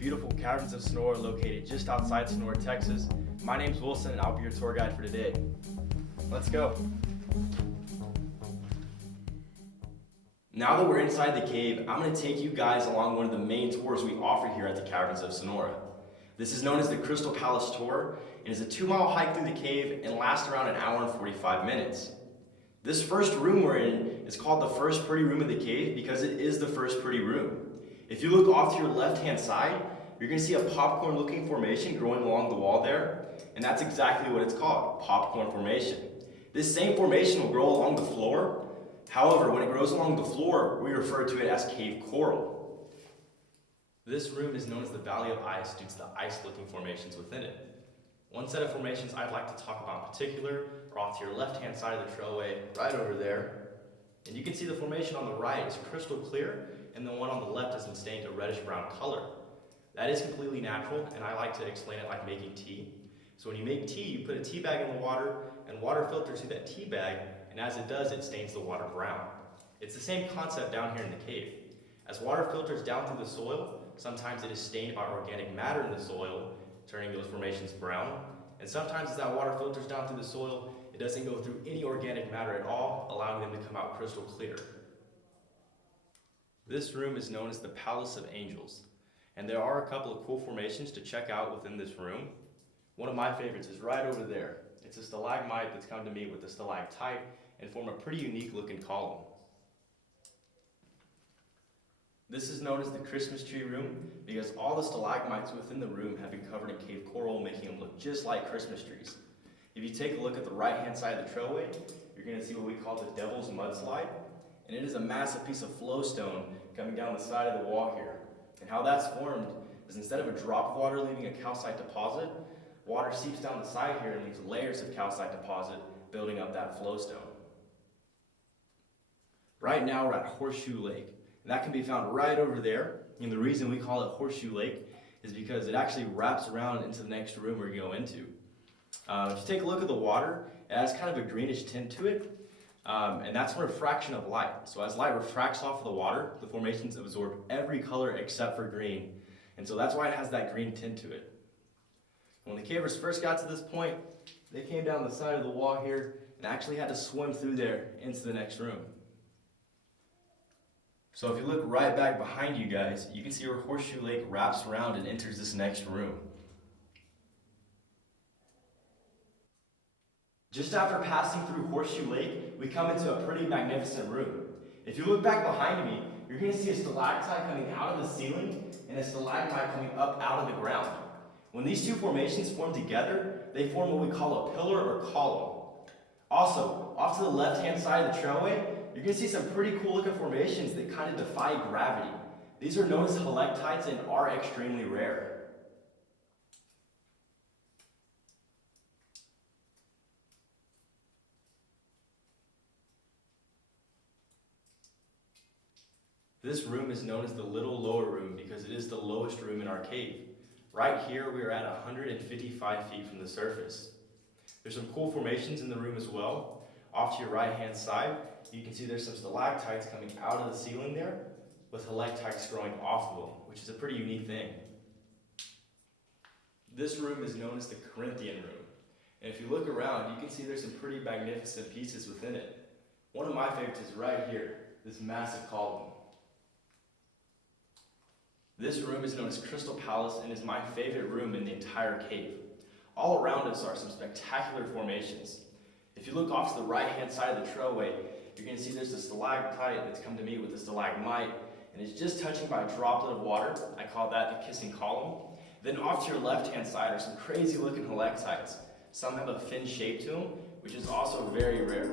beautiful Caverns of Sonora located just outside Sonora, Texas. My name's Wilson and I'll be your tour guide for today. Let's go. Now that we're inside the cave, I'm going to take you guys along one of the main tours we offer here at the Caverns of Sonora. This is known as the Crystal Palace Tour and is a 2-mile hike through the cave and lasts around an hour and 45 minutes. This first room we're in is called the first pretty room of the cave because it is the first pretty room. If you look off to your left-hand side, you're going to see a popcorn-looking formation growing along the wall there, and that's exactly what it's called, popcorn formation. This same formation will grow along the floor. However, when it grows along the floor, we refer to it as cave coral. This room is known as the Valley of Ice due to the ice-looking formations within it. One set of formations I'd like to talk about in particular are off to your left-hand side of the trailway, right over there. And you can see the formation on the right is crystal clear, and the one on the left has been stained a reddish-brown color. That is completely natural, and I like to explain it like making tea. So when you make tea, you put a tea bag in the water, and water filters through that tea bag, and as it does, it stains the water brown. It's the same concept down here in the cave. As water filters down through the soil, sometimes it is stained by organic matter in the soil, turning those formations brown. And sometimes as that water filters down through the soil, it doesn't go through any organic matter at all, allowing them to come out crystal clear. This room is known as the Palace of Angels, and there are a couple of cool formations to check out within this room. One of my favorites is right over there. It's a stalagmite that's come to meet with a stalactite and form a pretty unique looking column. This is known as the Christmas tree room because all the stalagmites within the room have been covered in cave coral, making them look just like Christmas trees. If you take a look at the right-hand side of the trailway, you're going to see what we call the Devil's Mudslide, and it is a massive piece of flowstone coming down the side of the wall here. And how that's formed is instead of a drop of water leaving a calcite deposit, water seeps down the side here and leaves layers of calcite deposit building up that flowstone. Right now we're at Horseshoe Lake. And that can be found right over there. And the reason we call it Horseshoe Lake is because it actually wraps around into the next room we're going to go into. If you take a look at the water, it has kind of a greenish tint to it. And that's a refraction of light. So as light refracts off of the water, the formations absorb every color except for green. And so that's why it has that green tint to it. When the cavers first got to this point, they came down the side of the wall here and actually had to swim through there into the next room. So if you look right back behind you guys, you can see where Horseshoe Lake wraps around and enters this next room. Just after passing through Horseshoe Lake, we come into a pretty magnificent room. If you look back behind me, you're going to see a stalactite coming out of the ceiling and a stalagmite coming up out of the ground. When these two formations form together, they form what we call a pillar or column. Also, off to the left-hand side of the trailway, you're going to see some pretty cool looking formations that kind of defy gravity. These are known as helictites and are extremely rare. This room is known as the Little Lower Room because it is the lowest room in our cave. Right here we are at 155 feet from the surface. There's some cool formations in the room as well. Off to your right hand side, you can see there's some stalactites coming out of the ceiling there with helictites growing off of them, which is a pretty unique thing. This room is known as the Corinthian Room. And if you look around, you can see there's some pretty magnificent pieces within it. One of my favorites is right here, this massive column. This room is known as Crystal Palace and is my favorite room in the entire cave. All around us are some spectacular formations. If you look off to the right-hand side of the trailway, you're going to see there's a stalactite that's come to meet with a stalagmite, and it's just touching by a droplet of water. I call that the kissing column. Then off to your left-hand side are some crazy-looking helictites. Some have a fin shape to them, which is also very rare.